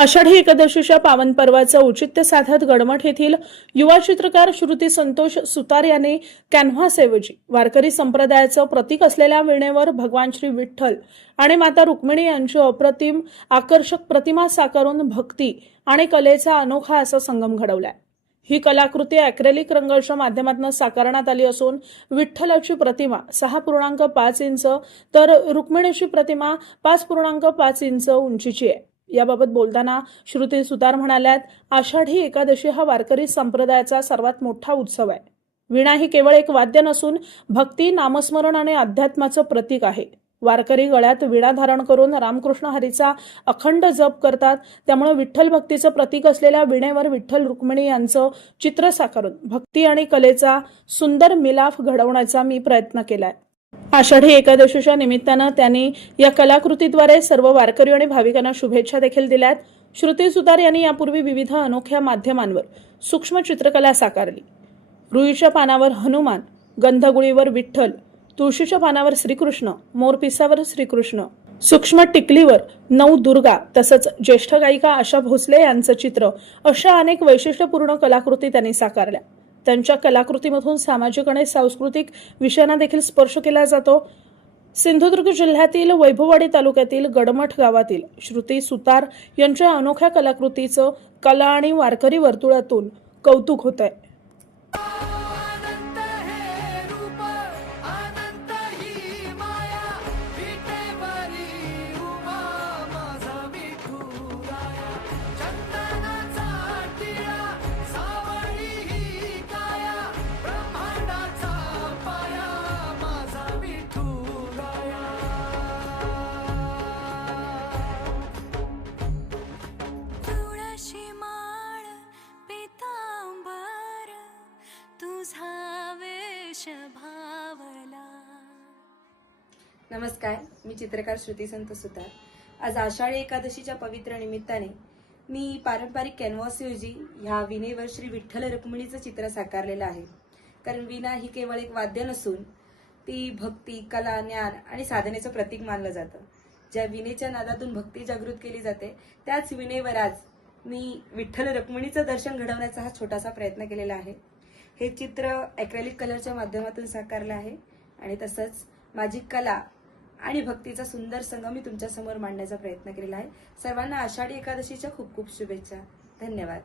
आषाढी एकादशीच्या पावन पर्वाचं औचित्य साधत गडमठ येथील युवा चित्रकार श्रुती संतोष सुतार यांनी कॅनव्हासऐवजी वारकरी संप्रदायाचं प्रतीक असलेल्या वीणेवर भगवान श्री विठ्ठल आणि माता रुक्मिणी यांची अप्रतिम आकर्षक प्रतिमा साकारून भक्ती आणि कलेचा अनोखा असा संगम घडवलाय। ही कलाकृती ॲक्रेलिक रंगाच्या माध्यमातून साकारण्यात आली असून विठ्ठलाची प्रतिमा 6.5 इंच तर रुक्मिणीची प्रतिमा 5.5 इंच उंचीची आहे। याबाबत बोलताना श्रुती सुतार म्हणाल्यात, आषाढी एकादशी हा वारकरी संप्रदायाचा सर्वात मोठा उत्सव आहे। वीणा ही केवळ एक वाद्य नसून भक्ती, नामस्मरण आणि अध्यात्माचं प्रतीक आहे। वारकरी गळ्यात वीणा धारण करून रामकृष्ण हरीचा अखंड जप करतात, त्यामुळे विठ्ठल भक्तीचं प्रतीक असलेल्या वीणेवर विठ्ठल रुक्मिणी यांचं चित्र साकारून भक्ती आणि कलेचा सुंदर मिलाफ घडवण्याचा मी प्रयत्न केलाय। आषाढी एकादशीच्या निमित्तानं त्यांनी या कलाकृतीद्वारे सर्व वारकरी आणि भाविकांना शुभेच्छा देखील दिल्यात। श्रुती सुतार यांनी यापूर्वी विविध अनोख्या माध्यमांवर सूक्ष्म चित्रकला साकारली। रुईच्या पानावर हनुमान, गंधगुळीवर विठ्ठल, तुळशीच्या पानावर श्रीकृष्ण, मोरपिसावर श्रीकृष्ण, सूक्ष्म टिकलीवर नवदुर्गा तसंच ज्येष्ठ गायिका आशा भोसले यांचं चित्र अशा अनेक वैशिष्ट्यपूर्ण कलाकृती त्यांनी साकारल्या। त्यांच्या कलाकृतीमधून सामाजिक आणि सांस्कृतिक विषयांना देखील स्पर्श केला जातो। सिंधुदुर्ग जिल्ह्यातील वैभववाडी तालुक्यातील गडमठ गावातील श्रुती सुतार यांच्या अनोख्या कलाकृतीचं कला आणि वारकरी वर्तुळातून कौतुक होत आहे। नमस्कार, मी चित्रकार श्रुती संतोष सुतार। आज आषाढी एकादशीच्या पवित्र निमित्ताने मी पारंपरिक कॅनव्हासऐवजी ह्या विणेवर श्री विठ्ठल रुक्मिणीचं चित्र साकारलेलं आहे। कारण विणा ही केवळ एक वाद्य नसून ती भक्ती, कला, ज्ञान आणि साधनेचं प्रतीक मानलं जातं। ज्या विणेच्या नादातून भक्ती जागृत केली जाते, त्याच विणेवर आज मी विठ्ठल रुक्मिणीचं दर्शन घडवण्याचा हा छोटासा प्रयत्न केलेला आहे। हे चित्र ॲक्रेलिक कलरच्या माध्यमातून साकारलं आहे आणि तसंच माझी कला आणि भक्तीचा सुंदर संगम मी तुमच्या समोर मांडण्याचा प्रयत्न केलेला आहे। सर्वांना आषाढी एकादशीच्या खूप खूप शुभेच्छा। धन्यवाद।